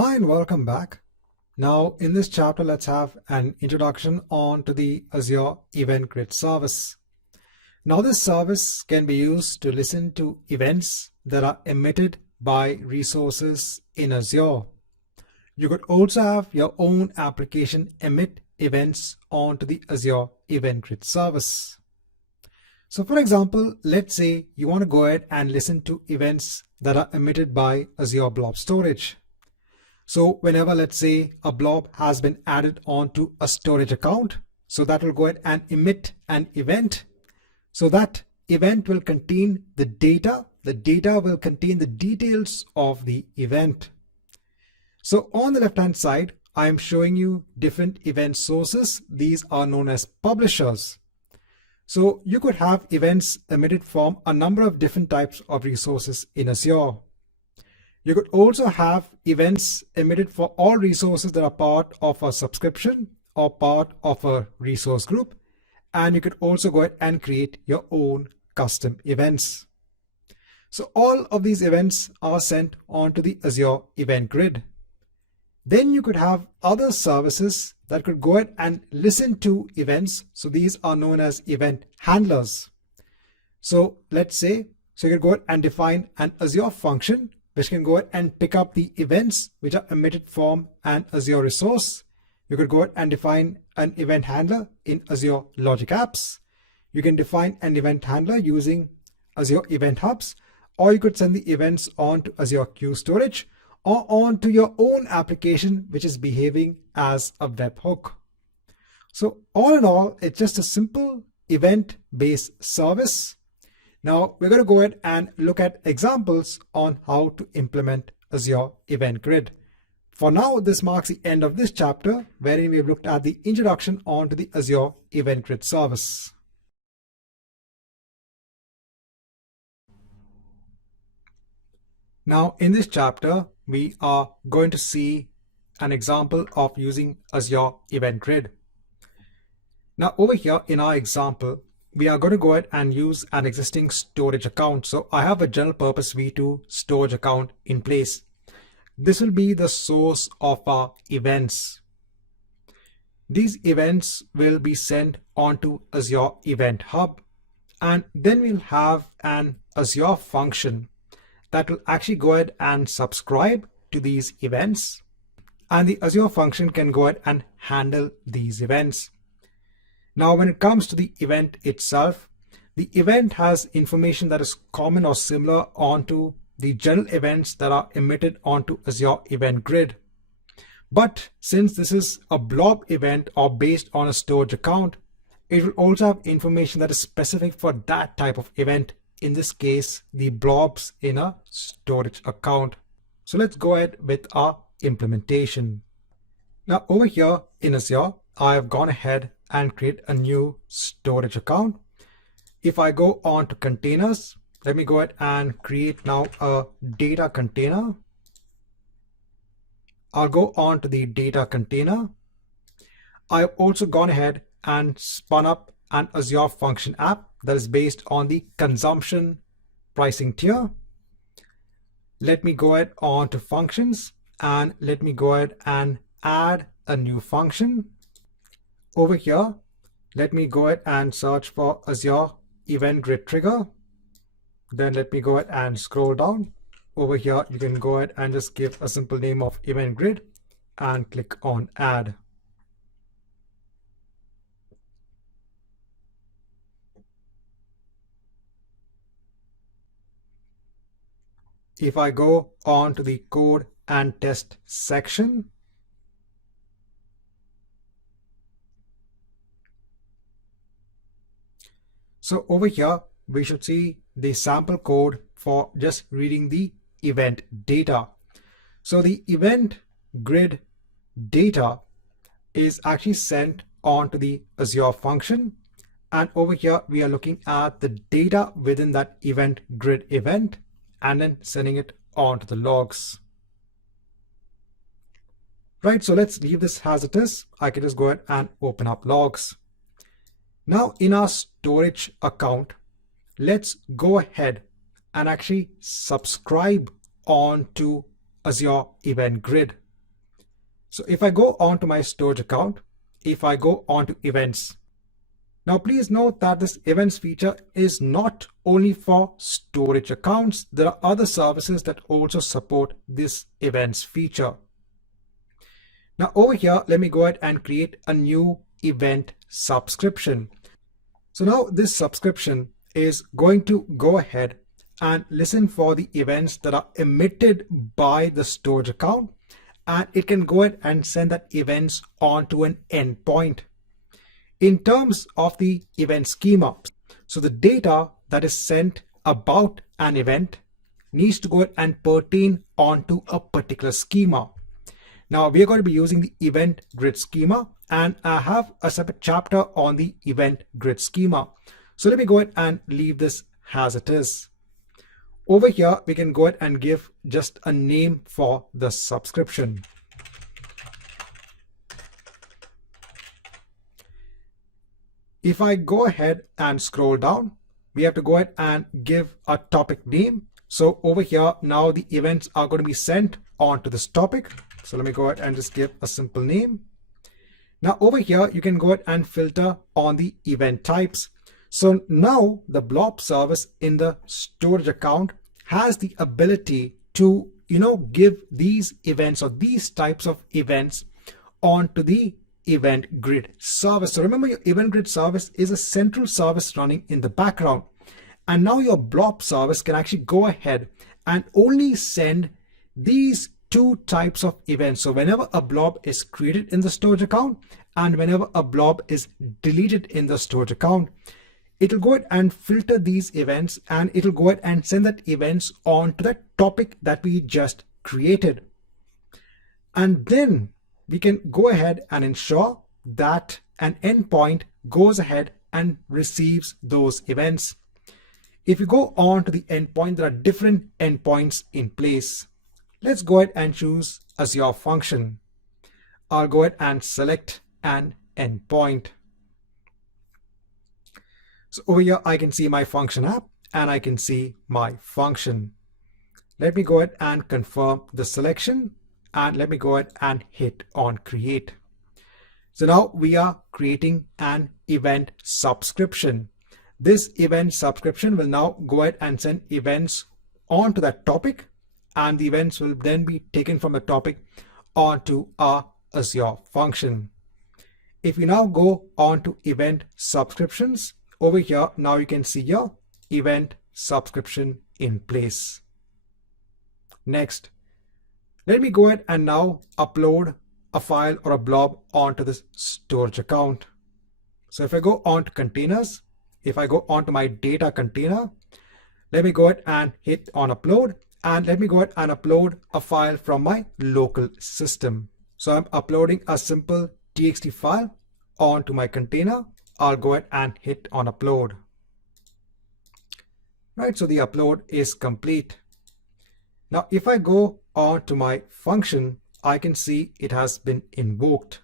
Hi and welcome back. Now in this chapter, let's have an introduction on to the Azure Event Grid service. Now this service can be used to listen to events that are emitted by resources in Azure. You could also have your own application emit events onto the Azure Event Grid service. So for example, let's say you want to go ahead and listen to events that are emitted by Azure Blob Storage. So whenever, let's say, a blob has been added onto a storage account, so that will go ahead and emit an event. So that event will contain the data. The data will contain the details of the event. So on the left-hand side, I am showing you different event sources. These are known as publishers. So you could have events emitted from a number of different types of resources in Azure. You could also have events emitted for all resources that are part of a subscription or part of a resource group. And you could also go ahead and create your own custom events. So all of these events are sent onto the Azure Event Grid. Then you could have other services that could go ahead and listen to events. So these are known as event handlers. So let's say, you could go ahead and define an Azure function which can go ahead and pick up the events which are emitted from an Azure resource. You could go ahead and define an event handler in Azure Logic Apps. You can define an event handler using Azure Event Hubs, or you could send the events onto Azure Queue Storage or onto your own application which is behaving as a webhook. So all in all, it's just a simple event-based service. Now we're going to go ahead and look at examples on how to implement Azure Event Grid. For now, this marks the end of this chapter, wherein we've looked at the introduction onto the Azure Event Grid service. Now in this chapter, we are going to see an example of using Azure Event Grid. Now over here in our example, we are going to go ahead and use an existing storage account. So I have a general purpose V2 storage account in place. This will be the source of our events. These events will be sent onto Azure Event Hub, and then we'll have an Azure function that will actually go ahead and subscribe to these events, and the Azure function can go ahead and handle these events. Now, when it comes to the event itself, the event has information that is common or similar onto the general events that are emitted onto Azure Event Grid. But since this is a blob event or based on a storage account, it will also have information that is specific for that type of event. In this case, the blobs in a storage account. So let's go ahead with our implementation. Now over here in Azure, I have gone ahead and create a new storage account. If I go on to containers, let me go ahead and create now a data container. I'll go on to the data container. I've also gone ahead and spun up an Azure function app that is based on the consumption pricing tier. Let me go ahead on to functions and let me go ahead and add a new function. Over here, let me go ahead and search for Azure Event Grid Trigger. Then let me go ahead and scroll down. Over here, you can go ahead and just give a simple name of Event Grid and click on Add. If I go on to the code and test section, so over here, we should see the sample code for just reading the event data. So the event grid data is actually sent onto the Azure function. And over here, we are looking at the data within that event grid event and then sending it onto the logs. Right, so let's leave this as it is. I can just go ahead and open up logs. Now in our storage account, let's go ahead and actually subscribe on to Azure Event Grid. So if I go on to my storage account, if I go on to events, now please note that this events feature is not only for storage accounts. There are other services that also support this events feature. Now over here, let me go ahead and create a new event subscription. So now this subscription is going to go ahead and listen for the events that are emitted by the storage account, and it can go ahead and send that events onto an endpoint. In terms of the event schema, so the data that is sent about an event needs to go ahead and pertain onto a particular schema. Now we are going to be using the event grid schema, and I have a separate chapter on the event grid schema. So let me go ahead and leave this as it is. Over here, we can go ahead and give just a name for the subscription. If I go ahead and scroll down, we have to go ahead and give a topic name. So over here, now the events are going to be sent onto this topic. So let me go ahead and just give a simple name. Now over here, you can go ahead and filter on the event types. So now the blob service in the storage account has the ability to, give these events or these types of events onto the event grid service. So remember, your event grid service is a central service running in the background. And now your blob service can actually go ahead and only send these two types of events. So whenever a blob is created in the storage account and whenever a blob is deleted in the storage account, it'll go ahead and filter these events, and it'll go ahead and send that events on to that topic that we just created. And then we can go ahead and ensure that an endpoint goes ahead and receives those events. If you go on to the endpoint, there are different endpoints in place. Let's go ahead and choose Azure function. I'll go ahead and select an endpoint. So over here, I can see my function app and I can see my function. Let me go ahead and confirm the selection, and let me go ahead and hit on create. So now we are creating an event subscription. This event subscription will now go ahead and send events onto that topic, and the events will then be taken from the topic onto our Azure function. If we now go on to event subscriptions, over here, now you can see your event subscription in place. Next, let me go ahead and now upload a file or a blob onto this storage account. So if I go on to containers, if I go onto my data container, let me go ahead and hit on upload, and let me go ahead and upload a file from my local system. So I'm uploading a simple txt file onto my container. I'll go ahead and hit on upload. Right, so the upload is complete. Now, if I go on to my function, I can see it has been invoked.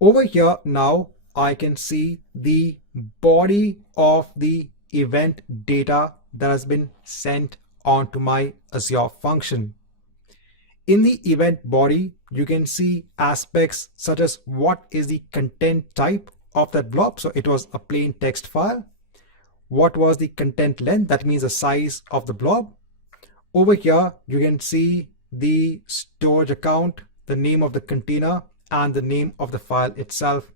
Over here now, I can see the body of the event data that has been sent onto my Azure function. In the event body, you can see aspects such as what is the content type of that blob. So it was a plain text file. What was the content length? That means the size of the blob. Over here, you can see the storage account, the name of the container, and the name of the file itself.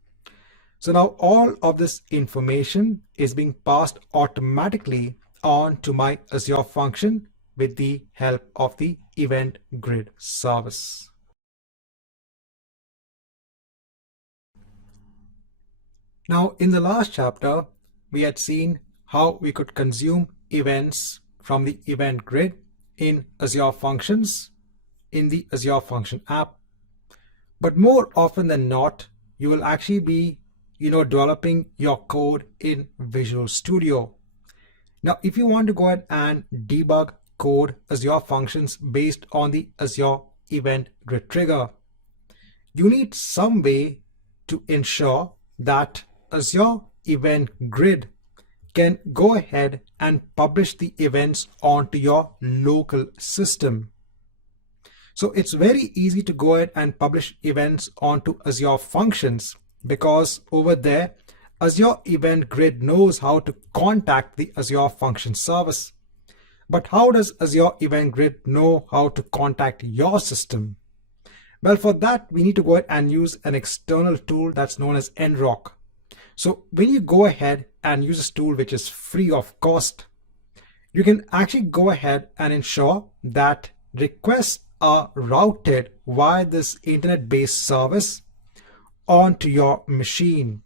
So now all of this information is being passed automatically on to my Azure function with the help of the event grid service. Now, in the last chapter, we had seen how we could consume events from the event grid in Azure Functions in the Azure Function app. But more often than not, you will actually be, developing your code in Visual Studio. Now, if you want to go ahead and debug code Azure Functions based on the Azure Event Grid trigger, you need some way to ensure that Azure Event Grid can go ahead and publish the events onto your local system. So it's very easy to go ahead and publish events onto Azure Functions, because over there, Azure Event Grid knows how to contact the Azure Function service. But how does Azure Event Grid know how to contact your system? Well, for that, we need to go ahead and use an external tool that's known as nrock. So when you go ahead and use this tool, which is free of cost, you can actually go ahead and ensure that requests are routed via this internet-based service onto your machine.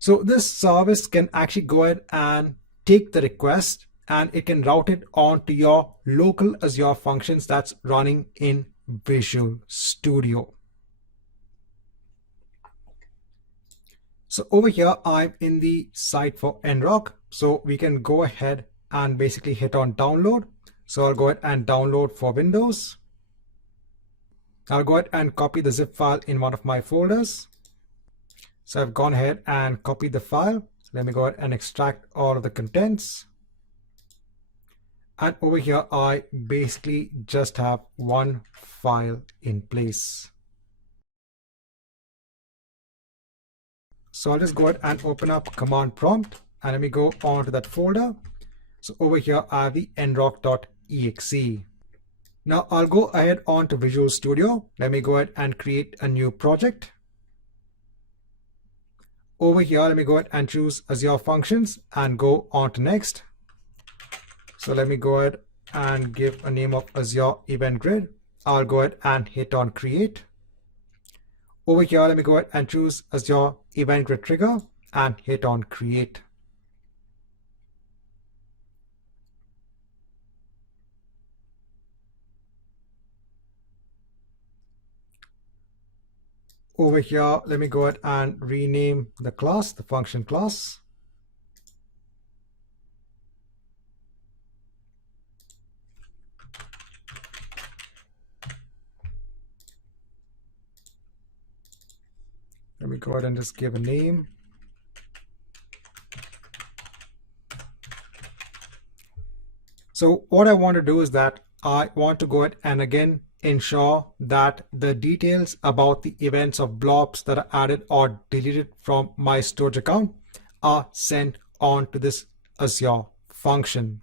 So this service can actually go ahead and take the request and it can route it onto your local Azure functions that's running in Visual Studio. So over here, I'm in the site for nrock. So we can go ahead and basically hit on download. So I'll go ahead and download for Windows. I'll go ahead and copy the zip file in one of my folders. So I've gone ahead and copied the file. Let me go ahead and extract all of the contents. And over here, I basically just have one file in place. So I'll just go ahead and open up command prompt and let me go on to that folder. So over here, I have the nrock.exe. Now I'll go ahead on to Visual Studio. Let me go ahead and create a new project. Over here, let me go ahead and choose Azure Functions and go on to next. So let me go ahead and give a name of Azure Event Grid. I'll go ahead and hit on create. Over here, let me go ahead and choose Azure Event Grid Trigger and hit on create. Over here, let me go ahead and rename the class, the function class. Let me go ahead and just give a name. So what I want to do is that I want to go ahead and again ensure that the details about the events of blobs that are added or deleted from my storage account are sent on to this Azure function.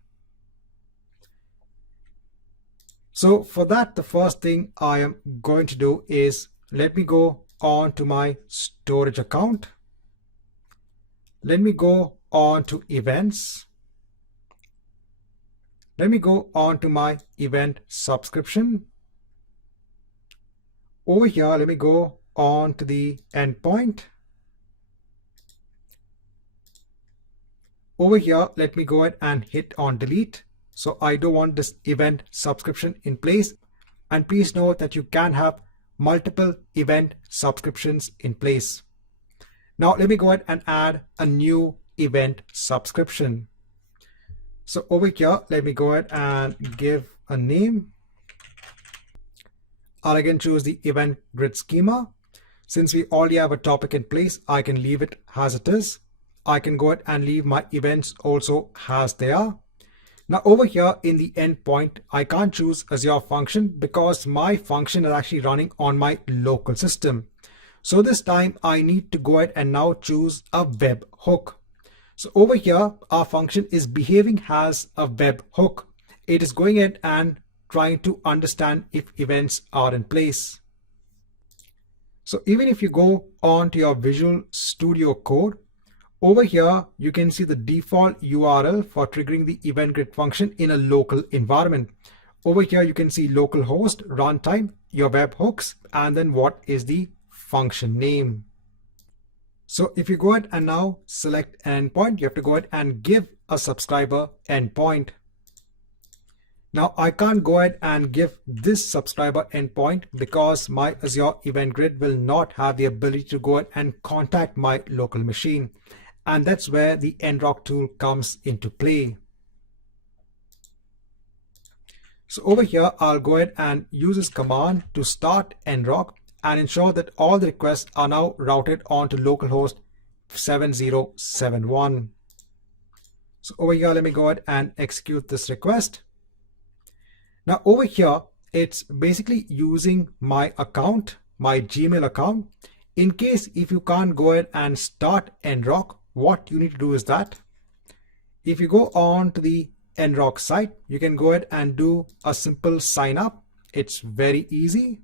So for that, the first thing I am going to do is let me go on to my storage account. Let me go on to events. Let me go on to my event subscription. Over here, let me go on to the endpoint. Over here, let me go ahead and hit on delete. So I don't want this event subscription in place. And please note that you can have multiple event subscriptions in place. Now let me go ahead and add a new event subscription. So over here, let me go ahead and give a name. I'll again choose the event grid schema. Since we already have a topic in place, I can leave it as it is. I can go ahead and leave my events also as they are. Now over here in the endpoint, I can't choose Azure function because my function is actually running on my local system. So this time I need to go ahead and now choose a web hook. So over here, our function is behaving as a web hook. It is going ahead and trying to understand if events are in place. So even if you go on to your Visual Studio Code, over here, you can see the default URL for triggering the event grid function in a local environment. Over here, you can see localhost, runtime, your webhooks, and then what is the function name. So if you go ahead and now select an endpoint, you have to go ahead and give a subscriber endpoint. Now I can't go ahead and give this subscriber endpoint because my Azure Event Grid will not have the ability to go ahead and contact my local machine. And that's where the nrock tool comes into play. So over here, I'll go ahead and use this command to start nrock and ensure that all the requests are now routed onto localhost 7071. So over here, let me go ahead and execute this request. Now over here, it's basically using my account, my Gmail account. In case if you can't go ahead and start nrock, what you need to do is that if you go on to the nrock site, you can go ahead and do a simple sign up. It's very easy.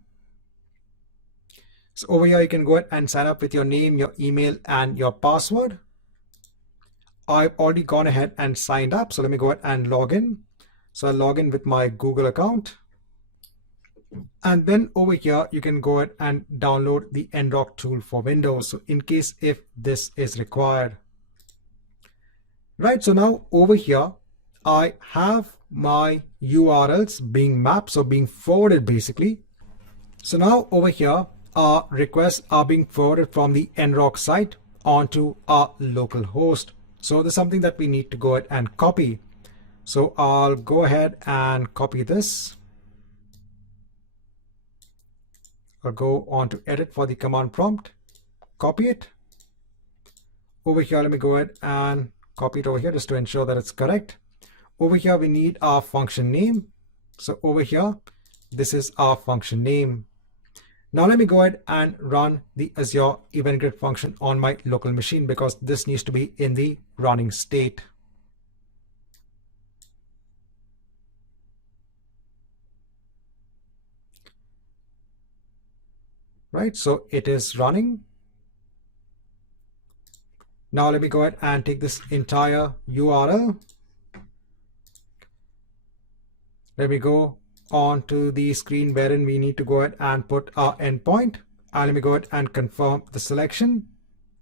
So over here, you can go ahead and sign up with your name, your email, and your password. I've already gone ahead and signed up. So let me go ahead and log in. So I'll log in with my Google account. And then over here, you can go ahead and download the nrock tool for Windows. So in case if this is required. Right, so now over here, I have my URLs being mapped, so being forwarded basically. So now over here, our requests are being forwarded from the nrock site onto our local host. So there's something that we need to go ahead and copy. So I'll go ahead and copy this. I'll go on to edit for the command prompt, copy it. Over here, let me go ahead and copy it over here just to ensure that it's correct. Over here, we need our function name. So over here, this is our function name. Now let me go ahead and run the Azure Event Grid function on my local machine because this needs to be in the running state. Right, so it is running. Now let me go ahead and take this entire URL. Let me go on to the screen wherein we need to go ahead and put our endpoint. And let me go ahead and confirm the selection.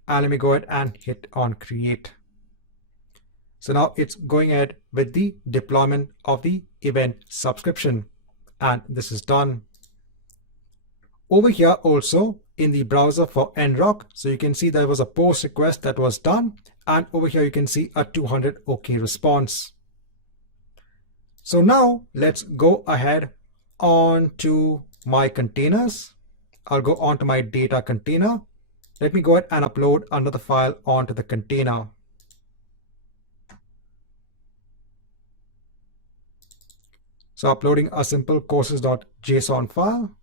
And let me go ahead and hit on create. So now it's going ahead with the deployment of the event subscription. And this is done. Over here also in the browser for nrock, so you can see there was a post request that was done. And over here you can see a 200 OK response. So now let's go ahead on to my containers. I'll go on to my data container. Let me go ahead and upload another file onto the container. So uploading a simple courses.json file.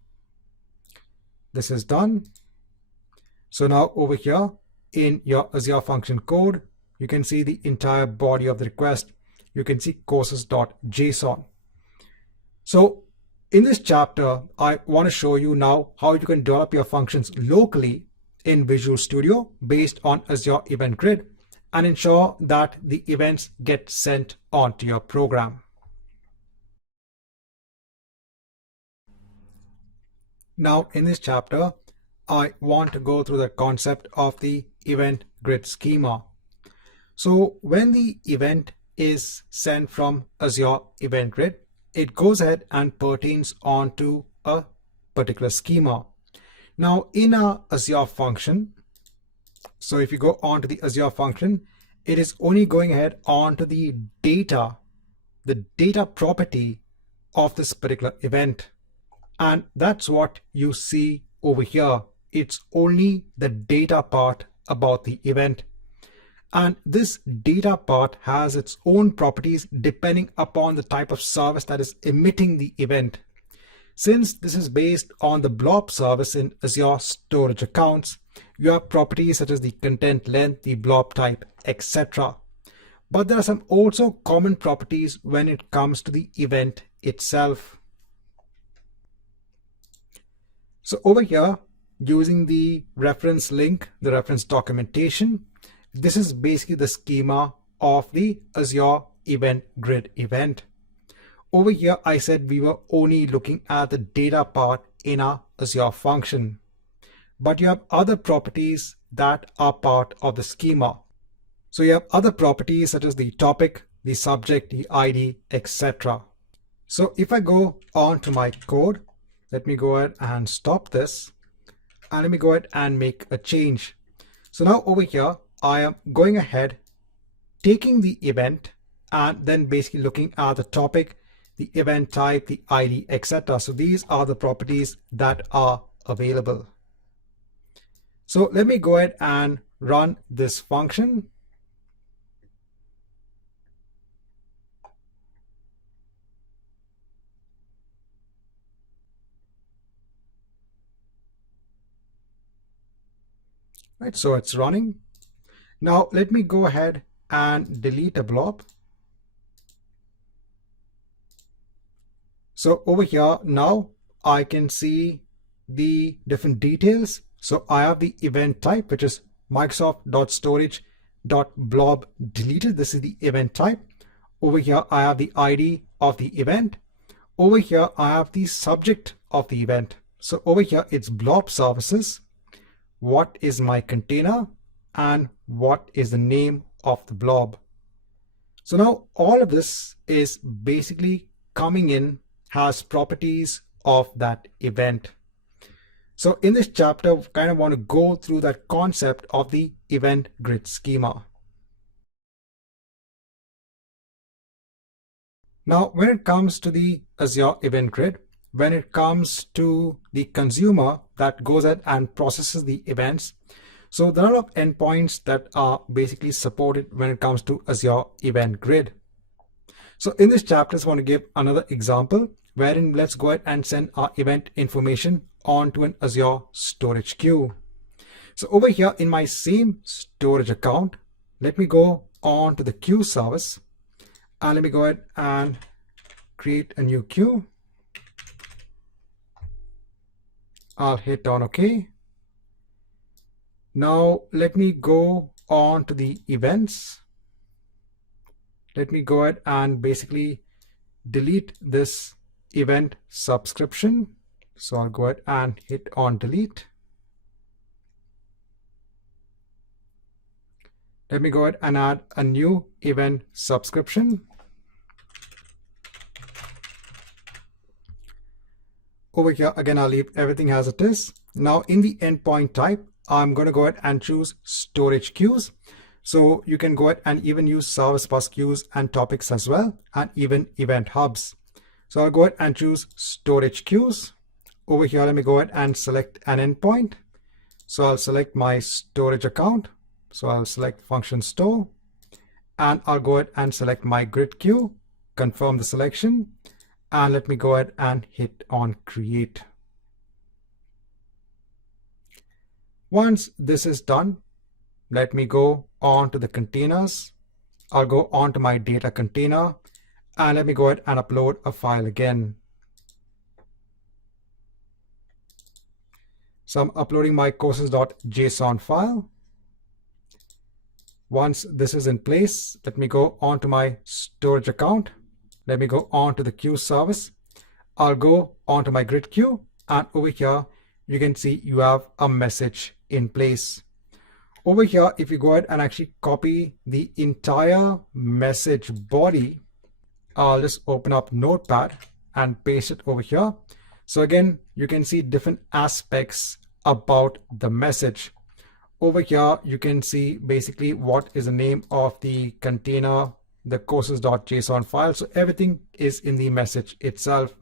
This is done. So now over here in your Azure function code, you can see the entire body of the request. You can see courses.json. So in this chapter, I want to show you now how you can develop your functions locally in Visual Studio based on Azure Event Grid and ensure that the events get sent onto your program. Now in this chapter, I want to go through the concept of the event grid schema. So when the event is sent from Azure Event Grid, it goes ahead and pertains onto a particular schema. Now in our Azure function, so if you go on to the Azure function, it is only going ahead onto the data property of this particular event. And that's what you see over here. It's only the data part about the event. And this data part has its own properties depending upon the type of service that is emitting the event. Since this is based on the blob service in Azure storage accounts, you have properties such as the content length, the blob type, etc. But there are some also common properties when it comes to the event itself. So over here, using the reference link, the reference documentation, this is basically the schema of the Azure Event Grid event. Over here, I said we were only looking at the data part in our Azure function. But you have other properties that are part of the schema. So you have other properties such as the topic, the subject, the ID, etc. So if I go on to my code, let me go ahead and stop this. And let me go ahead and make a change. So now over here, I am going ahead, taking the event and then basically looking at the topic, the event type, the ID, etc. So these are the properties that are available. So let me go ahead and run this function. right? So it's running. Now let me go ahead and delete a blob. So over here now I can see the different details. So I have the event type, which is Microsoft.storage.blob deleted. This is the event type. Over here I have the ID of the event. Over here I have the subject of the event. So over here it's blob services. What is my container and what is the name of the blob? So now all of this is basically coming in as properties of that event. So in this chapter, we kind of want to go through that concept of the event grid schema. Now, when it comes to the Azure Event Grid, when it comes to the consumer that goes ahead and processes the events, so there are a lot of endpoints that are basically supported when it comes to Azure Event Grid. So in this chapter, I just want to give another example wherein let's go ahead and send our event information onto an Azure storage queue. So over here in my same storage account, let me go on to the queue service and let me go ahead and create a new queue. I'll hit on OK. Now let me go on to the events. Let me go ahead and basically delete this event subscription. So I'll go ahead and hit on delete. Let me go ahead and add a new event subscription. Over here, again, I'll leave everything as it is. Now in the endpoint type, I'm going to go ahead and choose storage queues. So you can go ahead and even use service bus queues and topics as well, and even event hubs. So I'll go ahead and choose storage queues. Over here, let me go ahead and select an endpoint. So I'll select my storage account. So I'll select function store, and I'll go ahead and select my grid queue, confirm the selection, and let me go ahead and hit on create. Once this is done, let me go on to the containers. I'll go on to my data container and let me go ahead and upload a file again. So I'm uploading my courses.json file. Once this is in place, let me go on to my storage account. Let me go on to the queue service. I'll go on to my grid queue, and over here you can see you have a message in place. Over here, if you go ahead and actually copy the entire message body, I'll just open up Notepad and paste it over here. So again, you can see different aspects about the message. Over here, you can see basically what is the name of the container, the courses.json file. So everything is in the message itself.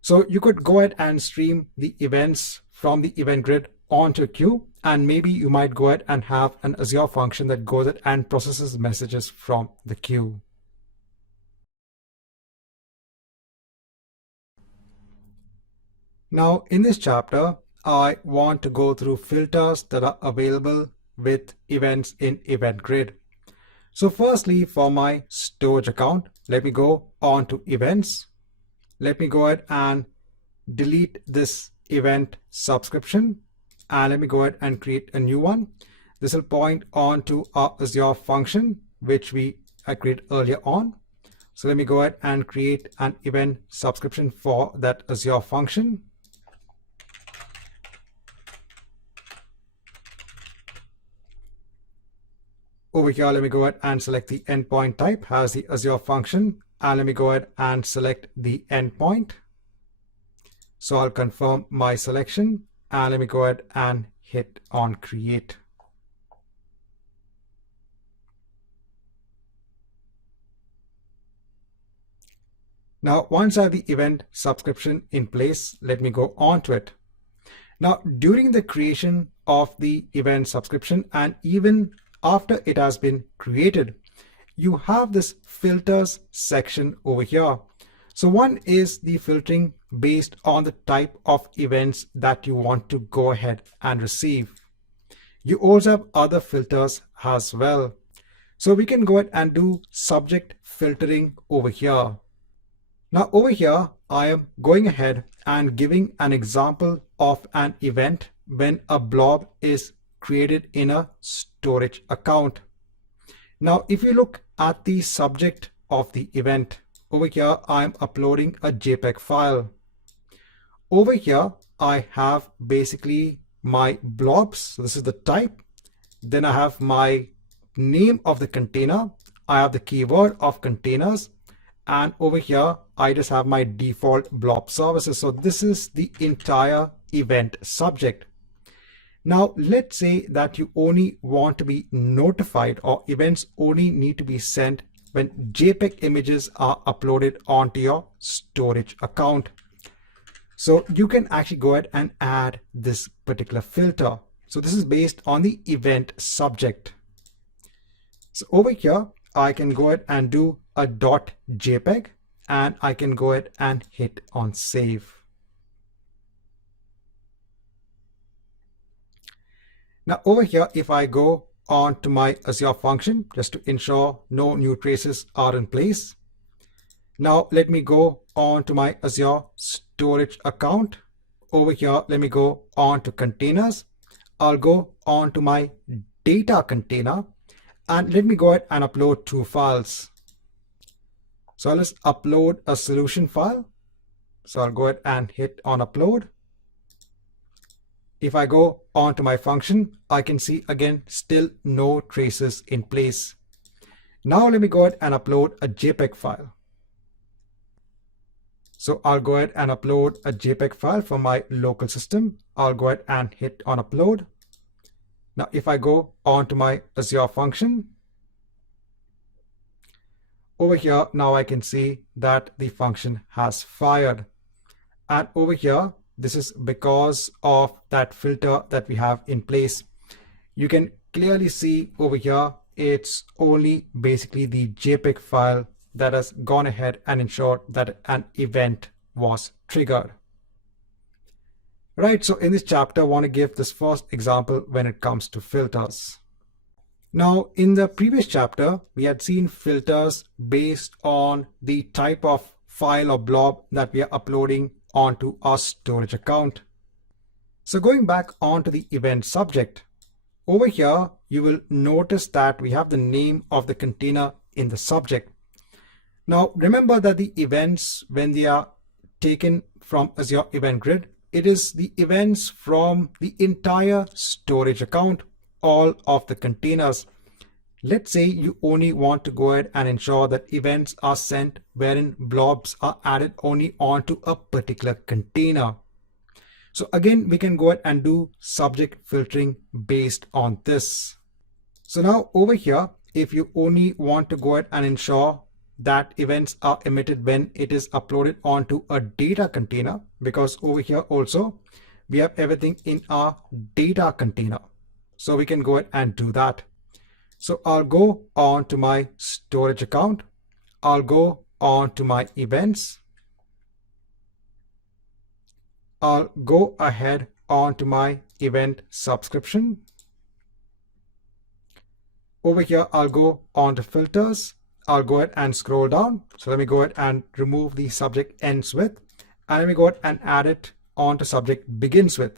So you could go ahead and stream the events from the event grid onto a queue, and maybe you might go ahead and have an Azure function that goes ahead and processes messages from the queue. Now in this chapter, I want to go through filters that are available with events in Event Grid. So firstly, for my storage account, let me go on to events. Let me go ahead and delete this event subscription, and let me go ahead and create a new one. This will point on to our Azure function, which I created earlier on. So let me go ahead and create an event subscription for that Azure function. Over here, let me go ahead and select the endpoint type as the Azure function, and let me go ahead and select the endpoint. So I'll confirm my selection, and let me go ahead and hit on create. Now, once I have the event subscription in place, let me go on to it. Now, during the creation of the event subscription, and even after it has been created, you have this filters section over here. So one is the filtering based on the type of events that you want to go ahead and receive. You also have other filters as well. So we can go ahead and do subject filtering over here. Now over here, I am going ahead and giving an example of an event when a blob is created in a storage account. Now, if you look at the subject of the event, over here, I'm uploading a JPEG file. Over here, I have basically my blobs. So this is the type. Then I have my name of the container. I have the keyword of containers. And over here, I just have my default blob services. So this is the entire event subject. Now, let's say that you only want to be notified, or events only need to be sent when JPEG images are uploaded onto your storage account. So you can actually go ahead and add this particular filter. So this is based on the event subject. So over here, I can go ahead and do a .jpeg, and I can go ahead and hit on save. Now over here, if I go on to my Azure function, just to ensure no new traces are in place. Now let me go on to my Azure storage account. Over here, let me go on to containers. I'll go on to my data container, and let me go ahead and upload two files. So let's upload a solution file. So I'll go ahead and hit on upload. If I go on to my function, I can see again still no traces in place. Now let me go ahead and upload a JPEG file. So I'll go ahead and upload a JPEG file from my local system. I'll go ahead and hit on upload. Now if I go on to my Azure function, over here now I can see that the function has fired. And over here, this is because of that filter that we have in place. You can clearly see over here, it's only basically the JPEG file that has gone ahead and ensured that an event was triggered. Right, so in this chapter, I want to give this first example when it comes to filters. Now, in the previous chapter, we had seen filters based on the type of file or blob that we are uploading onto our storage account. So going back onto the event subject, over here, you will notice that we have the name of the container in the subject. Now, remember that the events, when they are taken from Azure Event Grid, it is the events from the entire storage account, all of the containers. Let's say you only want to go ahead and ensure that events are sent wherein blobs are added only onto a particular container. So again, we can go ahead and do subject filtering based on this. So now over here, if you only want to go ahead and ensure that events are emitted when it is uploaded onto a data container, because over here also we have everything in our data container. So we can go ahead and do that. So I'll go on to my storage account. I'll go on to my events. I'll go ahead on to my event subscription. Over here, I'll go on to filters. I'll go ahead and scroll down. So let me go ahead and remove the subject ends with, and let me go ahead and add it on to subject begins with.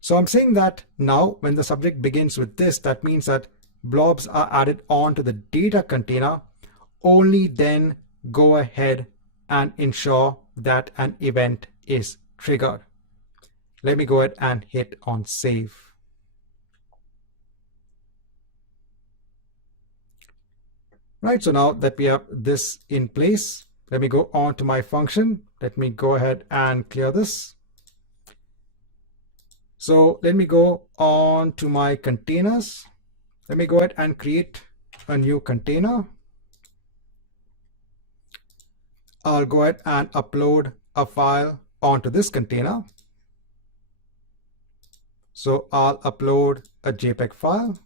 So I'm saying that now when the subject begins with this, that means that blobs are added onto the data container. Only then go ahead and ensure that an event is triggered. Let me go ahead and hit on save. Right, so now that we have this in place, let me go on to my function. Let me go ahead and clear this. So let me go on to my containers. Let me go ahead and create a new container. I'll go ahead and upload a file onto this container. So I'll upload a JPEG file.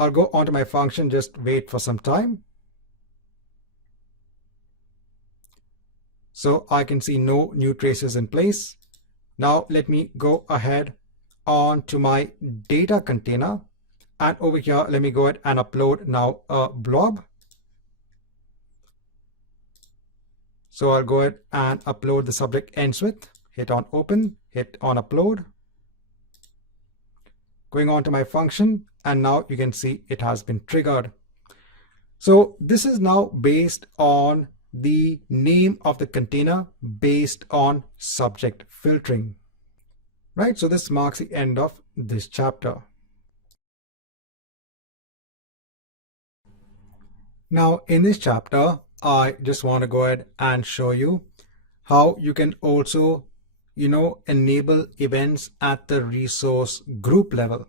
I'll go onto my function, just wait for some time. So I can see no new traces in place. Now let me go ahead on to my data container, and over here, let me go ahead and upload now a blob. So I'll go ahead and upload the subject ends with, hit on open, hit on upload. Going on to my function, and now you can see it has been triggered. So this is now based on the name of the container based on subject filtering, right? So this marks the end of this chapter. Now in this chapter, I just want to go ahead and show you how you can also, enable events at the resource group level.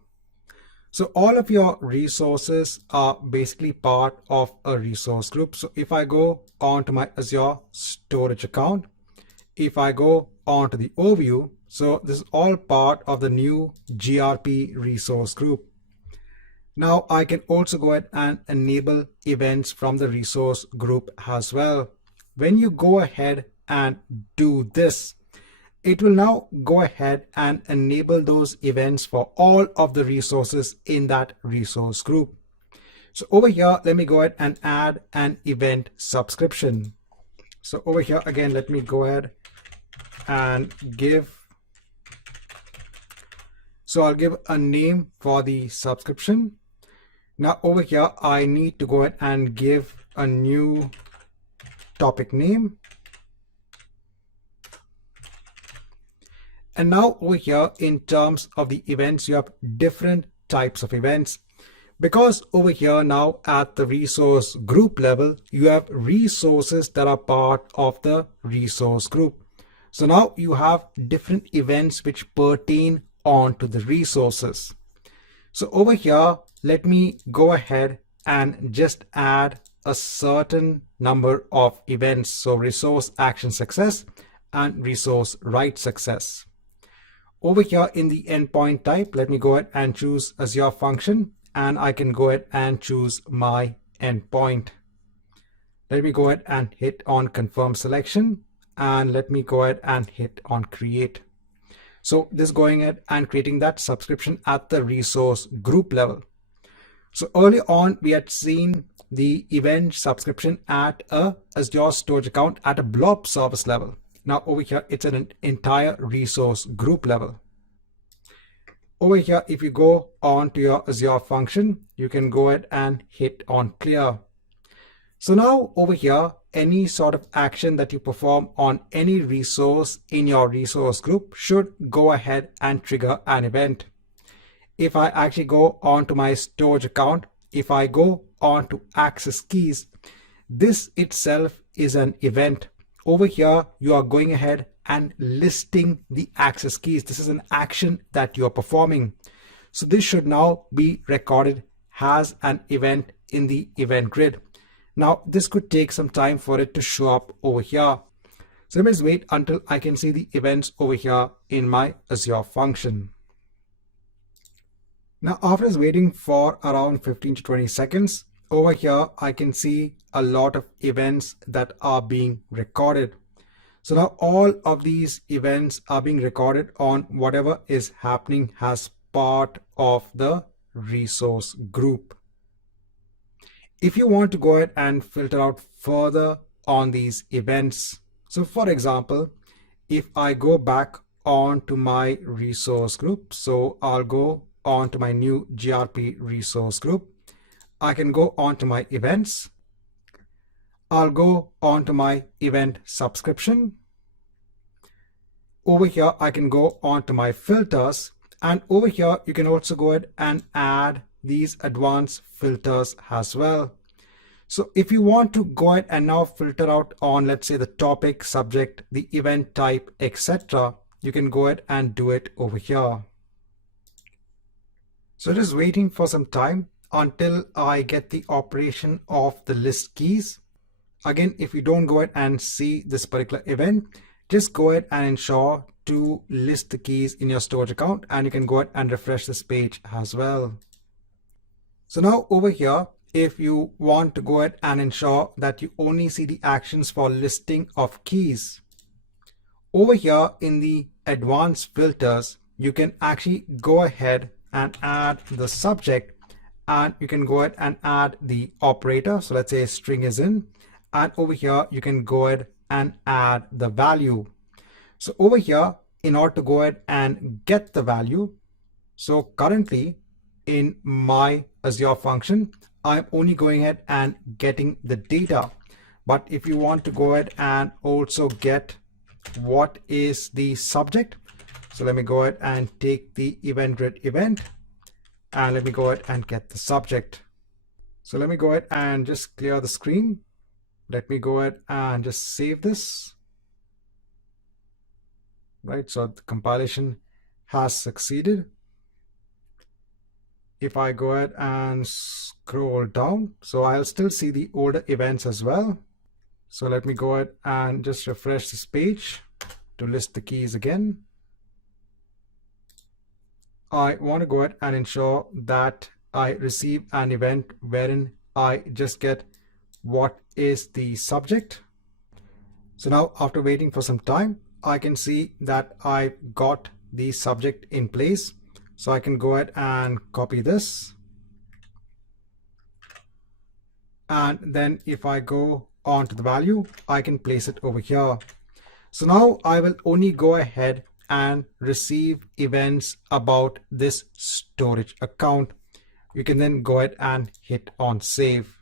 So all of your resources are basically part of a resource group. So if I go on to my Azure storage account, if I go on to the overview, so this is all part of the new GRP resource group. Now I can also go ahead and enable events from the resource group as well. When you go ahead and do this, it will now go ahead and enable those events for all of the resources in that resource group. So over here, let me go ahead and add an event subscription. So over here, again, let me go ahead and I'll give a name for the subscription. Now over here, I need to go ahead and give a new topic name. And now over here, in terms of the events, you have different types of events. Because over here now at the resource group level, you have resources that are part of the resource group. So now you have different events which pertain onto the resources. So over here, let me go ahead and just add a certain number of events. So resource action success and resource write success. Over here in the endpoint type, let me go ahead and choose Azure function, and I can go ahead and choose my endpoint. Let me go ahead and hit on confirm selection, and let me go ahead and hit on create. So this is going ahead and creating that subscription at the resource group level. So early on, we had seen the event subscription at a Azure storage account at a blob service level. Now over here, it's at an entire resource group level. Over here, if you go on to your Azure function, you can go ahead and hit on clear. So now over here, any sort of action that you perform on any resource in your resource group should go ahead and trigger an event. If I actually go on to my storage account, if I go on to access keys, this itself is an event. Over here, you are going ahead and listing the access keys. This is an action that you are performing. So this should now be recorded as an event in the event grid. Now, this could take some time for it to show up over here. So let's wait until I can see the events over here in my Azure function. Now, after waiting for around 15 to 20 seconds, over here, I can see a lot of events that are being recorded. So now all of these events are being recorded on whatever is happening as part of the resource group. If you want to go ahead and filter out further on these events, so for example, if I go back on to my resource group, so I'll go on to my new GRP resource group. I can go on to my events. I'll go on to my event subscription. Over here, I can go on to my filters. And over here, you can also go ahead and add these advanced filters as well. So if you want to go ahead and now filter out on, let's say, the topic, subject, the event type, etc., you can go ahead and do it over here. So just waiting for some time until I get the operation of the list keys. Again, if you don't go ahead and see this particular event, just go ahead and ensure to list the keys in your storage account, and you can go ahead and refresh this page as well. So now over here, if you want to go ahead and ensure that you only see the actions for listing of keys, over here in the advanced filters, you can actually go ahead and add the subject, and you can go ahead and add the operator. So let's say string is in, and over here you can go ahead and add the value. So over here, in order to go ahead and get the value, so currently in my Azure function, I'm only going ahead and getting the data. But if you want to go ahead and also get what is the subject, so let me go ahead and take the event grid event, and let me go ahead and get the subject. So let me go ahead and just clear the screen. Let me go ahead and just save this. Right, so the compilation has succeeded. If I go ahead and scroll down, so I'll still see the older events as well. So let me go ahead and just refresh this page to list the keys again. I want to go ahead and ensure that I receive an event wherein I just get what is the subject. So now, after waiting for some time, I can see that I got the subject in place. So I can go ahead and copy this. And then if I go on to the value, I can place it over here. So now I will only go ahead and receive events about this storage account. You can then go ahead and hit on save.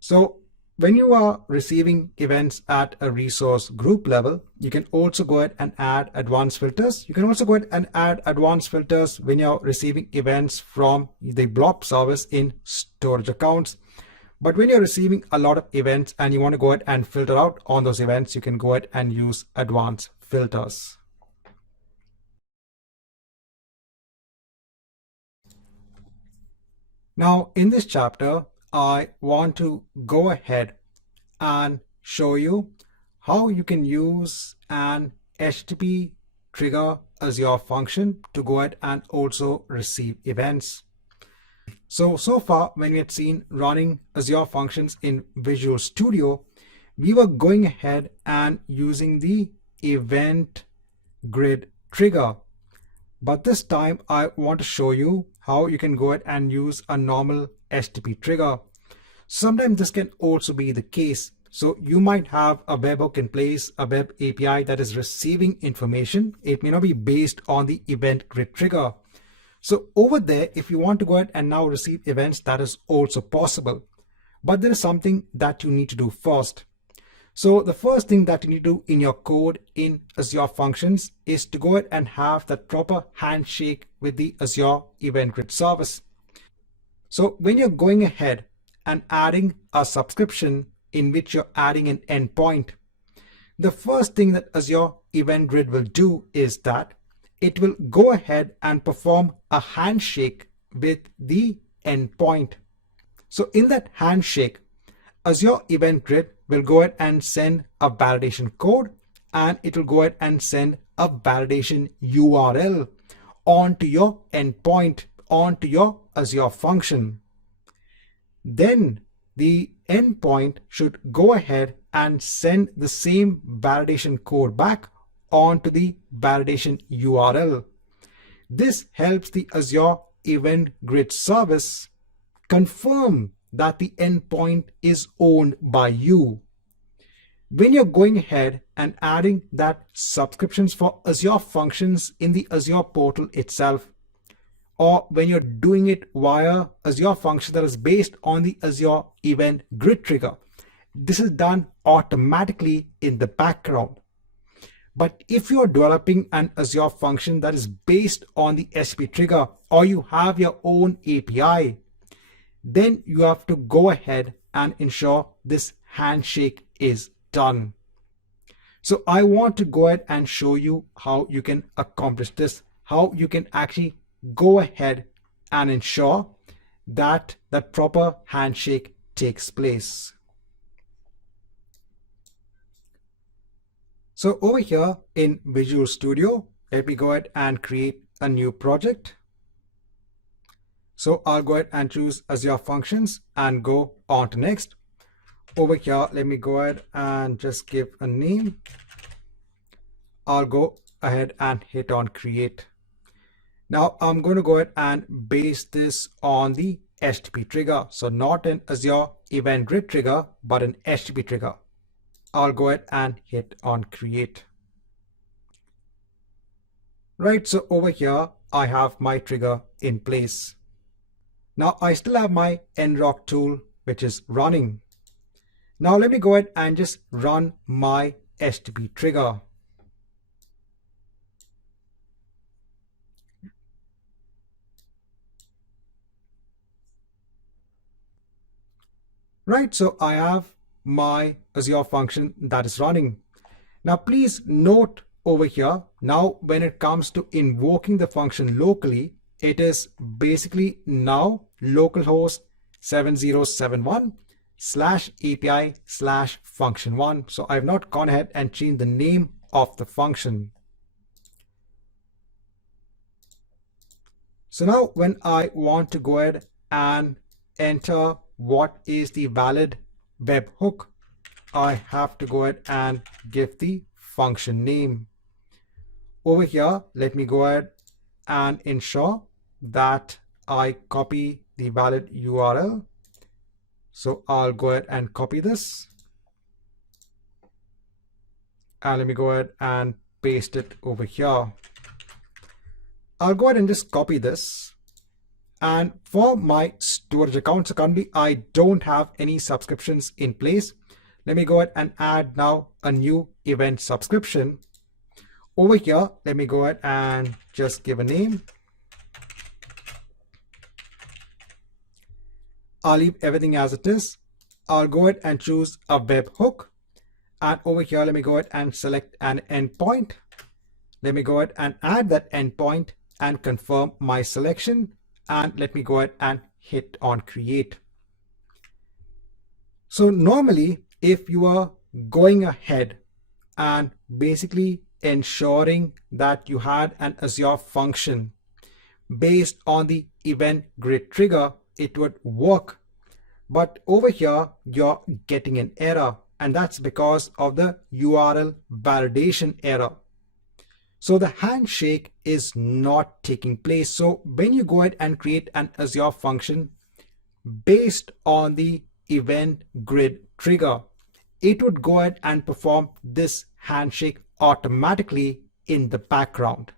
So when you are receiving events at a resource group level, you can also go ahead and add advanced filters. You can also go ahead and add advanced filters when you're receiving events from the blob service in storage accounts. But when you're receiving a lot of events and you want to go ahead and filter out on those events, you can go ahead and use advanced filters. Now, in this chapter, I want to go ahead and show you how you can use an HTTP trigger Azure function to go ahead and also receive events. So far, when we had seen running Azure functions in Visual Studio, we were going ahead and using the event grid trigger. But this time I want to show you how you can go ahead and use a normal HTTP trigger. Sometimes this can also be the case. So you might have a webhook in place, a web API that is receiving information. It may not be based on the event grid trigger. So over there, if you want to go ahead and now receive events, that is also possible. But there is something that you need to do first. So the first thing that you need to do in your code in Azure Functions is to go ahead and have that proper handshake with the Azure Event Grid service. So when you're going ahead and adding a subscription in which you're adding an endpoint, the first thing that Azure Event Grid will do is that it will go ahead and perform a handshake with the endpoint. So in that handshake, Azure Event Grid will go ahead and send a validation code, and it will go ahead and send a validation URL onto your endpoint, onto your Azure function. Then the endpoint should go ahead and send the same validation code back onto the validation URL. This helps the Azure Event Grid service confirm that the endpoint is owned by you. When you're going ahead and adding that subscriptions for Azure functions in the Azure portal itself, or when you're doing it via Azure function that is based on the Azure Event Grid trigger, this is done automatically in the background. But if you're developing an Azure function that is based on the HTTP trigger, or you have your own API, then you have to go ahead and ensure this handshake is done. So I want to go ahead and show you how you can accomplish this, how you can actually go ahead and ensure that that proper handshake takes place. So over here in Visual Studio, let me go ahead and create a new project. So I'll go ahead and choose Azure Functions and go on to next. Over here, let me go ahead and just give a name. I'll go ahead and hit on create. Now I'm going to go ahead and base this on the HTTP trigger. So not an Azure Event Grid trigger, but an HTTP trigger. I'll go ahead and hit on create. Right, so over here, I have my trigger in place. Now I still have my nrock tool, which is running. Now let me go ahead and just run my HTTP trigger. Right, so I have my Azure function that is running. Now please note over here, now when it comes to invoking the function locally, it is basically now localhost 7071/API/function1. So I've not gone ahead and changed the name of the function. So now when I want to go ahead and enter what is the valid webhook, I have to go ahead and give the function name. Over here, let me go ahead and ensure that I copy the valid URL. So I'll go ahead and copy this. And let me go ahead and paste it over here. I'll go ahead and just copy this. And for my storage account, so currently I don't have any subscriptions in place. Let me go ahead and add now a new event subscription. Over here, let me go ahead and just give a name. I'll leave everything as it is. I'll go ahead and choose a webhook. And over here, let me go ahead and select an endpoint. Let me go ahead and add that endpoint and confirm my selection. And let me go ahead and hit on create. So normally, if you are going ahead and basically ensuring that you had an Azure function based on the event grid trigger, it would work. But over here, you're getting an error, and that's because of the URL validation error. So the handshake is not taking place. So when you go ahead and create an Azure function based on the event grid trigger, it would go ahead and perform this handshake automatically in the background.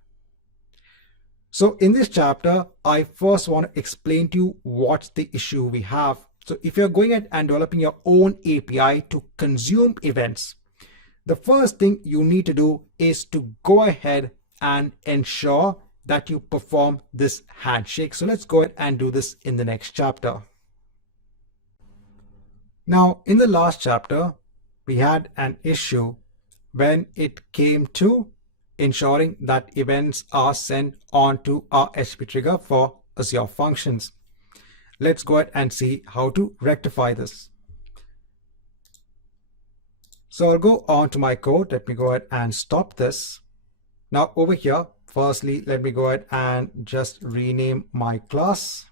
So in this chapter, I first want to explain to you what's the issue we have. So if you're going ahead and developing your own API to consume events, the first thing you need to do is to go ahead and ensure that you perform this handshake. So let's go ahead and do this in the next chapter. Now, in the last chapter, we had an issue when it came to ensuring that events are sent onto our HTTP trigger for Azure functions. Let's go ahead and see how to rectify this. So I'll go on to my code. Let me go ahead and stop this. Now over here, firstly, let me go ahead and just rename my class.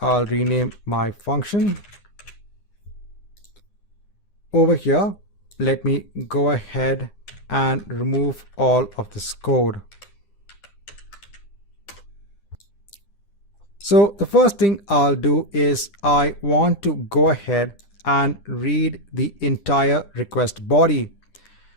I'll rename my function. Over here, let me go ahead and remove all of this code. So the first thing I'll do is I want to go ahead and read the entire request body.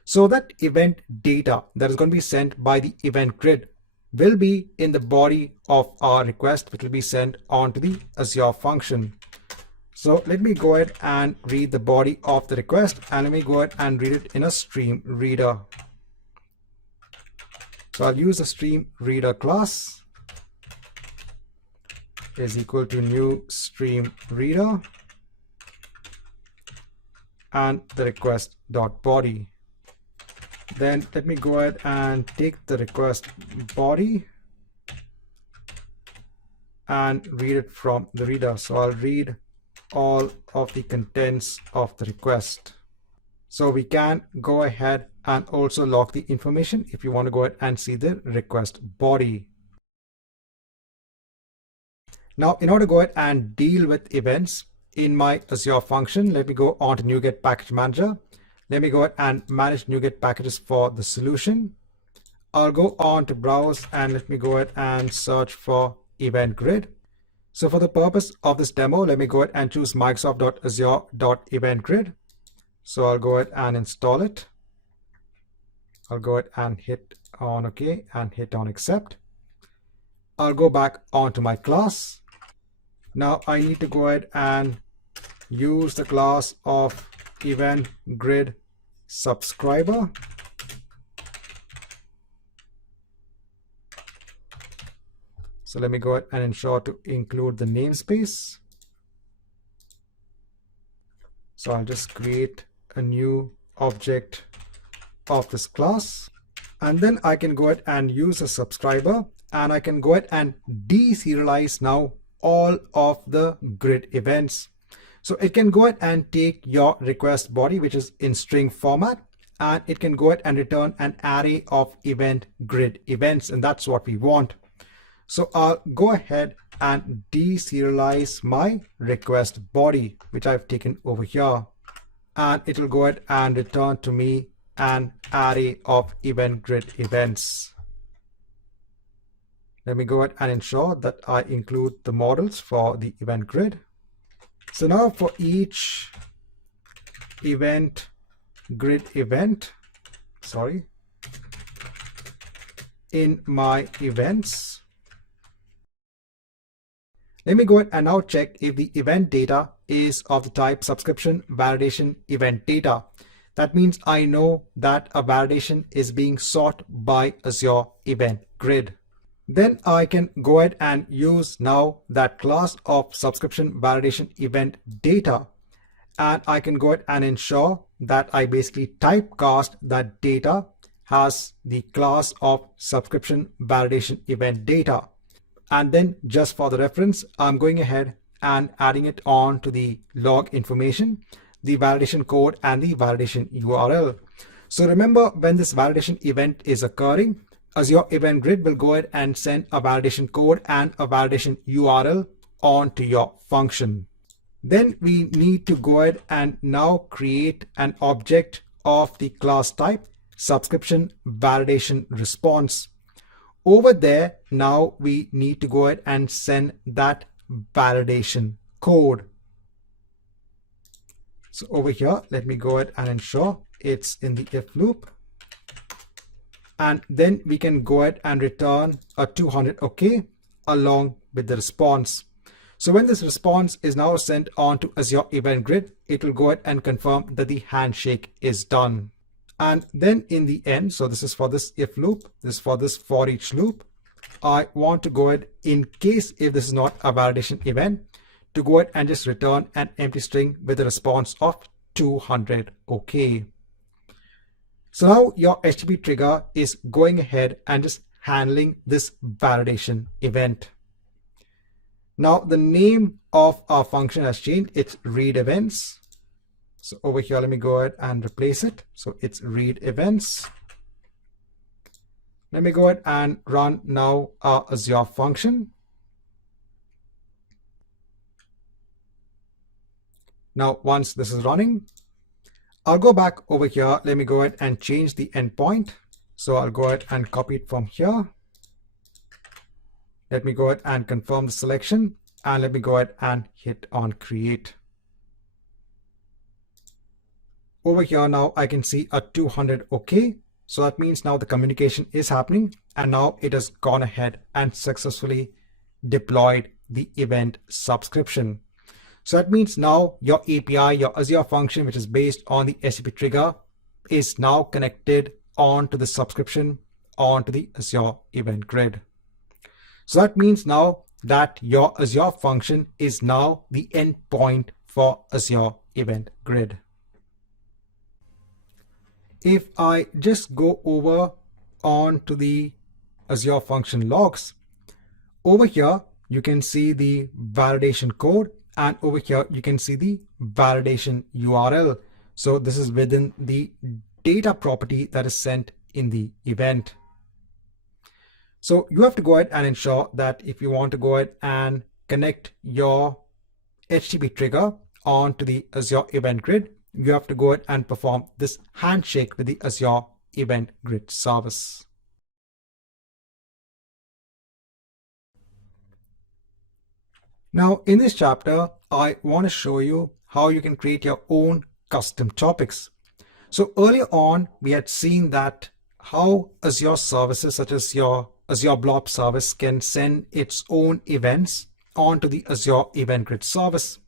So that event data that is going to be sent by the event grid will be in the body of our request, which will be sent onto the Azure function. So let me go ahead and read the body of the request, and let me go ahead and read it in a stream reader. So I'll use a stream reader class is equal to new stream reader and the request dot body. Then let me go ahead and take the request body and read it from the reader. So I'll read all of the contents of the request. So we can go ahead and also log the information if you want to go ahead and see the request body. Now, in order to go ahead and deal with events, in my Azure function, let me go on to NuGet Package Manager. Let me go ahead and manage NuGet packages for the solution. I'll go on to browse and let me go ahead and search for Event Grid. So for the purpose of this demo, let me go ahead and choose Microsoft.Azure.EventGrid. So I'll go ahead and install it. I'll go ahead and hit on OK and hit on accept. I'll go back onto my class. Now I need to go ahead and use the class of Event Grid Subscriber. So let me go ahead and ensure to include the namespace. So I'll just create a new object of this class. And then I can go ahead and use a subscriber, and I can go ahead and deserialize now all of the grid events. So it can go ahead and take your request body, which is in string format, and it can go ahead and return an array of event grid events. And that's what we want. So I'll go ahead and deserialize my request body, which I've taken over here. And it will go ahead and return to me an array of event grid events. Let me go ahead and ensure that I include the models for the event grid. So now for each event grid event, in my events, let me go ahead and now check if the event data is of the type subscription validation event data. That means I know that a validation is being sought by Azure Event Grid. Then I can go ahead and use now that class of subscription validation event data. And I can go ahead and ensure that I basically typecast that data as the class of subscription validation event data. And then just for the reference, I'm going ahead and adding it on to the log information, the validation code and the validation URL. So remember, when this validation event is occurring, Azure Event Grid will go ahead and send a validation code and a validation URL onto your function. Then we need to go ahead and now create an object of the class type subscription validation response. Over there, now we need to go ahead and send that validation code. So over here, let me go ahead and ensure it's in the if loop. And then we can go ahead and return a 200 OK along with the response. So when this response is now sent on to Azure Event Grid, it will go ahead and confirm that the handshake is done. And then in the end, so this is for this if loop, this is for this for each loop, I want to go ahead, in case if this is not a validation event, to go ahead and just return an empty string with a response of 200 OK. So now your HTTP trigger is going ahead and just handling this validation event. Now the name of our function has changed. It's read events. So over here, let me go ahead and replace it. So it's read events. Let me go ahead and run now our Azure function. Now, once this is running, I'll go back over here. Let me go ahead and change the endpoint. So I'll go ahead and copy it from here. Let me go ahead and confirm the selection, and let me go ahead and hit on create. Over here now I can see a 200 OK. So that means now the communication is happening, and now it has gone ahead and successfully deployed the event subscription. So that means now your API, your Azure function, which is based on the HTTP trigger, is now connected onto the subscription onto the Azure Event Grid. So that means now that your Azure function is now the endpoint for Azure Event Grid. If I just go over on to the Azure function logs, over here you can see the validation code, and over here you can see the validation URL. So this is within the data property that is sent in the event. So you have to go ahead and ensure that if you want to go ahead and connect your HTTP trigger onto the Azure Event Grid, you have to go ahead and perform this handshake with the Azure Event Grid service. Now, in this chapter, I want to show you how you can create your own custom topics. So earlier on, we had seen that how Azure services such as your Azure Blob service can send its own events onto the Azure Event Grid service.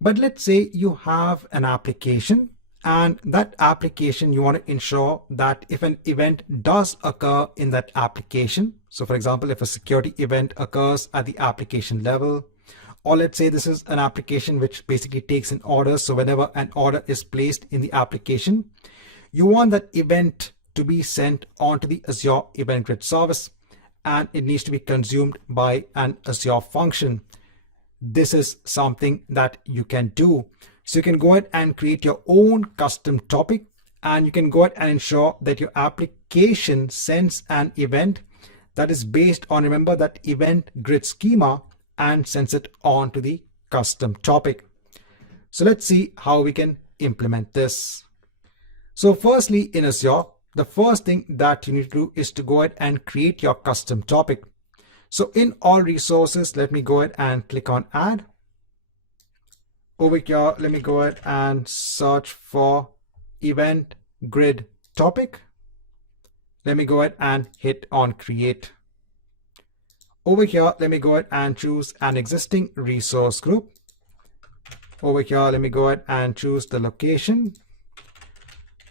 But let's say you have an application, and that application you want to ensure that if an event does occur in that application, so for example, if a security event occurs at the application level, or let's say this is an application which basically takes an order. So whenever an order is placed in the application, you want that event to be sent onto the Azure Event Grid service, and it needs to be consumed by an Azure function. This is something that you can do. So you can go ahead and create your own custom topic, and you can go ahead and ensure that your application sends an event that is based on, remember, that event grid schema, and sends it on to the custom topic. So let's see how we can implement this. So firstly, in Azure, the first thing that you need to do is to go ahead and create your custom topic. So in all resources, let me go ahead and click on add. Over here, let me go ahead and search for event grid topic. Let me go ahead and hit on create. Over here, let me go ahead and choose an existing resource group. Over here, let me go ahead and choose the location.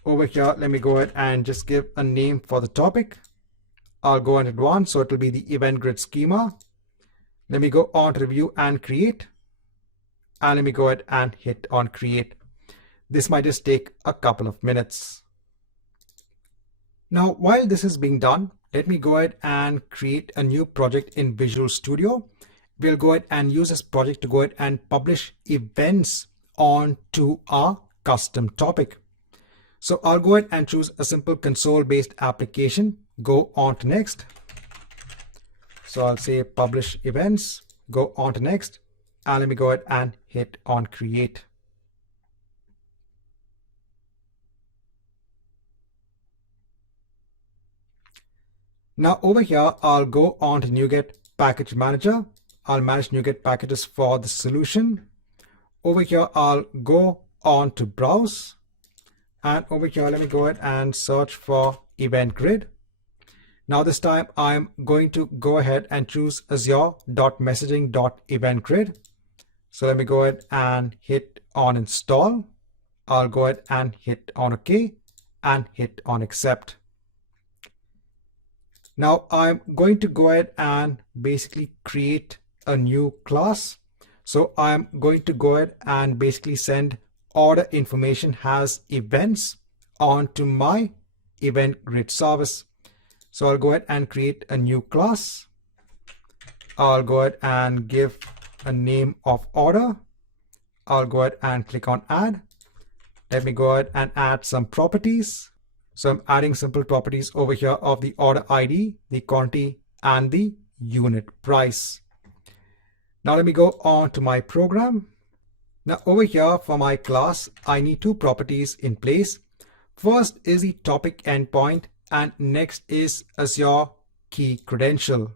Over here, let me go ahead and just give a name for the topic. I'll go on advanced, so it will be the event grid schema. Let me go on to review and create. And let me go ahead and hit on create. This might just take a couple of minutes. Now, while this is being done, let me go ahead and create a new project in Visual Studio. We'll go ahead and use this project to go ahead and publish events onto our custom topic. So I'll go ahead and choose a simple console-based application. Go on to next. So I'll say publish events, go on to next, and let me go ahead and hit on create. Now over here, I'll go on to NuGet Package Manager. I'll manage NuGet packages for the solution. Over here, I'll go on to browse. And over here, let me go ahead and search for Event Grid. Now this time, I'm going to go ahead and choose azure.messaging.eventgrid. So let me go ahead and hit on install. I'll go ahead and hit on OK and hit on accept. Now I'm going to go ahead and basically create a new class. So I'm going to go ahead and basically send order information has events onto my event grid service. So I'll go ahead and create a new class. I'll go ahead and give a name of order. I'll go ahead and click on add. Let me go ahead and add some properties. So I'm adding simple properties over here of the order ID, the quantity, and the unit price. Now let me go on to my program. Now over here for my class, I need two properties in place. First is the topic endpoint, and next is Azure key credential.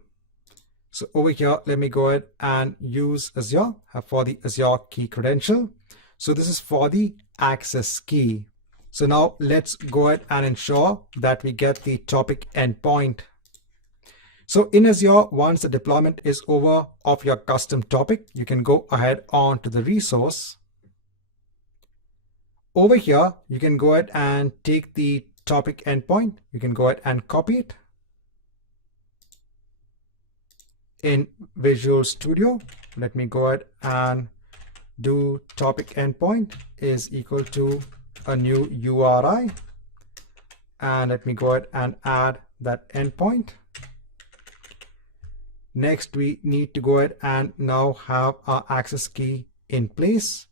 So over here, let me go ahead and use Azure for the Azure key credential. So this is for the access key. So now let's go ahead and ensure that we get the topic endpoint. So in Azure, once the deployment is over of your custom topic, you can go ahead on to the resource. Over here, you can go ahead and take the topic endpoint. You can go ahead and copy it. In Visual Studio, let me go ahead and do topic endpoint is equal to a new URI. And let me go ahead and add that endpoint. Next, we need to go ahead and now have our access key in place.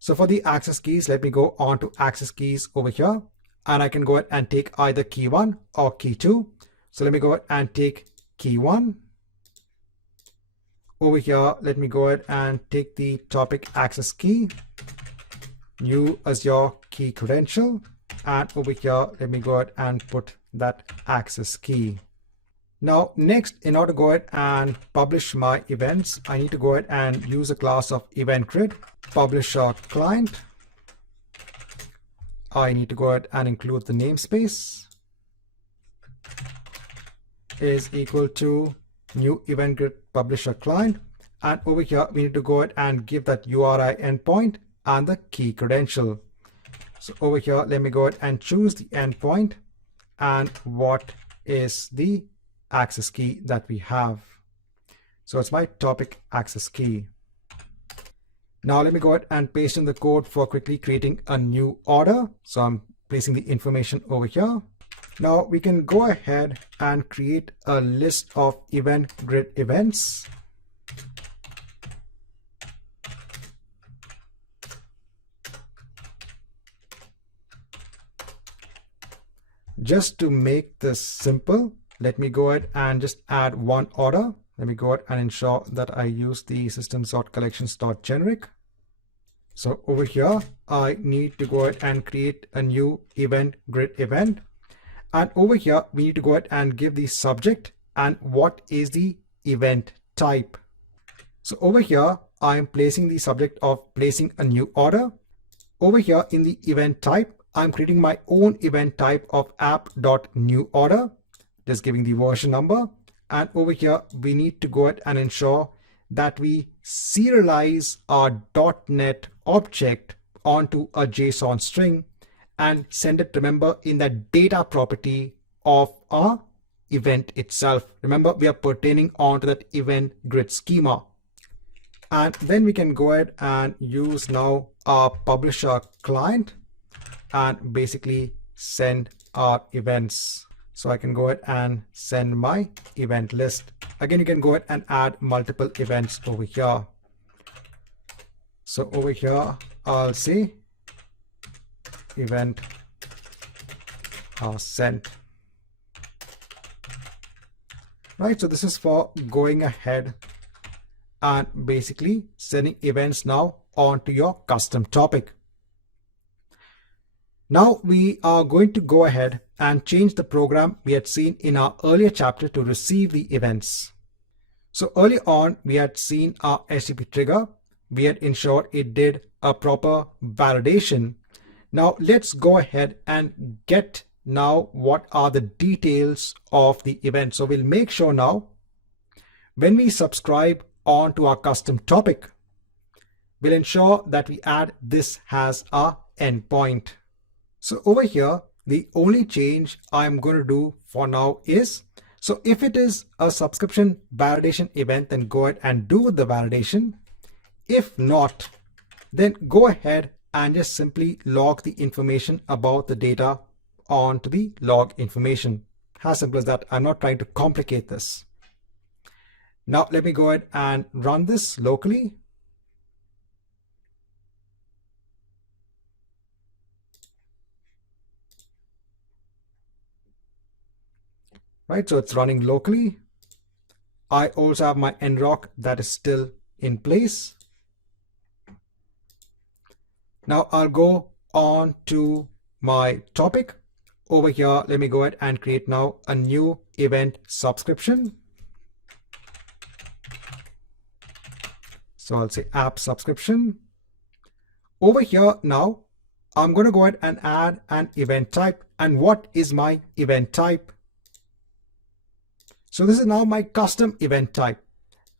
So for the access keys, let me go on to access keys over here, and I can go ahead and take either key 1 or key 2. So let me go ahead and take key 1. Over here, let me go ahead and take the topic access key, new Azure key credential, and over here, let me go ahead and put that access key. Now, next, in order to go ahead and publish my events, I need to go ahead and use a class of Event Grid, publisher client. I need to go ahead and include the namespace is equal to new Event Grid publisher client. And over here, we need to go ahead and give that URI endpoint and the key credential. So over here, let me go ahead and choose the endpoint and what is the access key that we have. So it's my topic access key. Now let me go ahead and paste in the code for quickly creating a new order. So I'm placing the information over here. Now we can go ahead and create a list of event grid events. Just to make this simple, let me go ahead and just add one order. Let me go ahead and ensure that I use the systems.collections.generic. So over here, I need to go ahead and create a new event grid event. And over here, we need to go ahead and give the subject and what is the event type. So over here, I am placing the subject of placing a new order. Over here in the event type, I'm creating my own event type of app.newOrder, just giving the version number. And over here, we need to go ahead and ensure that we serialize our .NET object onto a JSON string and send it, remember, in the data property of our event itself. Remember, we are pertaining onto that event grid schema. And then we can go ahead and use now our publisher client and basically send our events. So I can go ahead and send my event list. Again, you can go ahead and add multiple events over here. So over here, I'll say event are sent. Right, so this is for going ahead and basically sending events now onto your custom topic. Now we are going to go ahead and change the program we had seen in our earlier chapter to receive the events. So earlier on, we had seen our HTTP trigger. We had ensured it did a proper validation. Now let's go ahead and get now what are the details of the event. So we'll make sure now when we subscribe onto our custom topic, we'll ensure that we add this as our endpoint. So over here, the only change I'm going to do for now is, so if it is a subscription validation event, then go ahead and do the validation. If not, then go ahead and just simply log the information about the data onto the log information. As simple as that. I'm not trying to complicate this. Now let me go ahead and run this locally. Right, so it's running locally. I also have my nrock that is still in place. Now I'll go on to my topic. Over here, let me go ahead and create now a new event subscription. So I'll say app subscription. Over here now, I'm going to go ahead and add an event type. And what is my event type? So this is now my custom event type.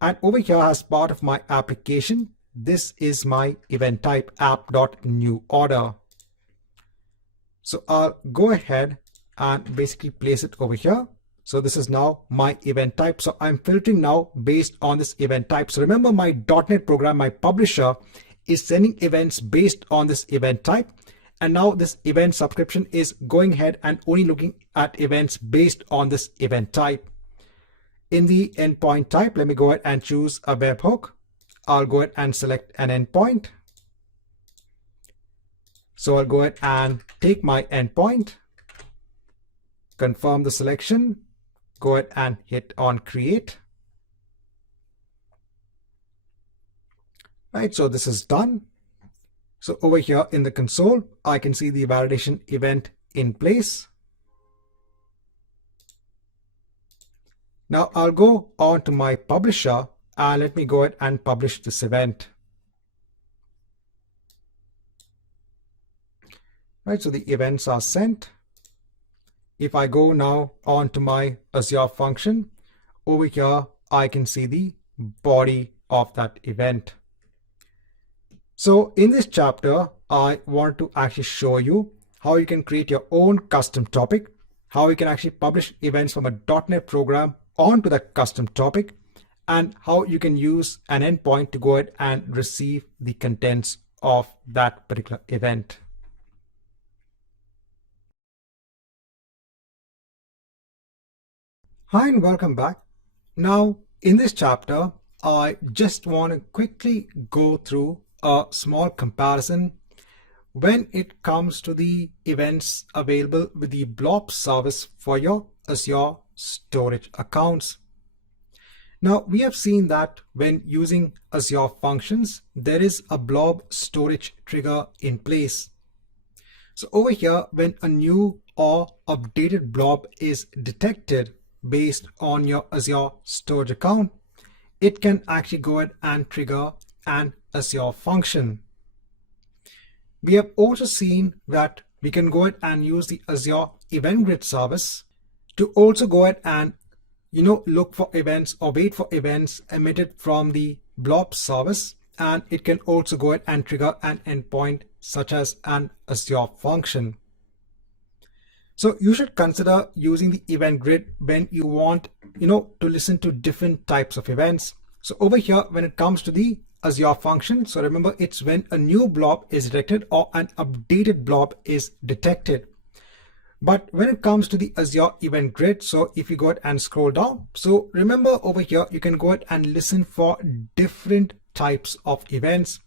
And over here, as part of my application, this is my event type app.newOrder. So I'll go ahead and basically place it over here. So this is now my event type. So I'm filtering now based on this event type. So remember, my .NET program, my publisher, is sending events based on this event type. And now this event subscription is going ahead and only looking at events based on this event type. In the endpoint type, let me go ahead and choose a webhook. I'll go ahead and select an endpoint. So I'll go ahead and take my endpoint, confirm the selection, go ahead and hit on create. right? So this is done. So over here in the console, I can see the validation event in place. Now I'll go on to my publisher and let me go ahead and publish this event. Right, so the events are sent. If I go now on to my Azure function, over here, I can see the body of that event. So in this chapter, I want to actually show you how you can create your own custom topic, how you can actually publish events from a .NET program onto that custom topic, and how you can use an endpoint to go ahead and receive the contents of that particular event. Hi and welcome back. Now in this chapter, I just want to quickly go through a small comparison when it comes to the events available with the blob service for your Azure storage accounts. Now we have seen that when using Azure functions, there is a blob storage trigger in place. So over here, when a new or updated blob is detected based on your Azure storage account, it can actually go ahead and trigger an Azure function. We have also seen that we can go ahead and use the Azure Event Grid service to also go ahead and look for events or wait for events emitted from the blob service, and it can also go ahead and trigger an endpoint such as an Azure function. So you should consider using the event grid when you want to listen to different types of events. So over here, when it comes to the Azure function, so remember, it's when a new blob is detected or an updated blob is detected. But when it comes to the Azure Event Grid, so if you go ahead and scroll down, so remember over here, you can go ahead and listen for different types of events.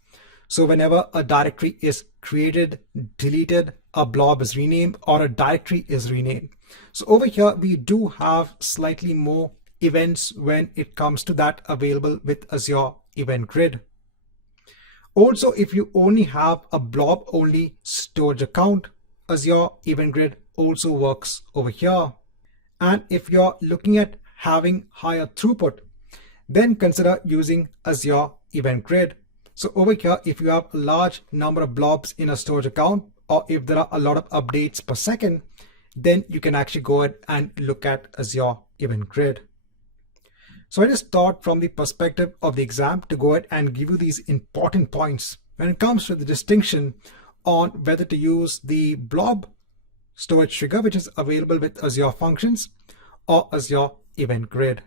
So whenever a directory is created, deleted, a blob is renamed, or a directory is renamed. So over here, we do have slightly more events when it comes to that available with Azure Event Grid. Also, if you only have a blob only storage account, Azure Event Grid also works over here. And if you're looking at having higher throughput, then consider using Azure Event Grid. So over here, if you have a large number of blobs in a storage account, or if there are a lot of updates per second, then you can actually go ahead and look at Azure Event Grid. So I just thought from the perspective of the exam to go ahead and give you these important points when it comes to the distinction on whether to use the blob storage trigger, which is available with Azure Functions, or Azure Event Grid.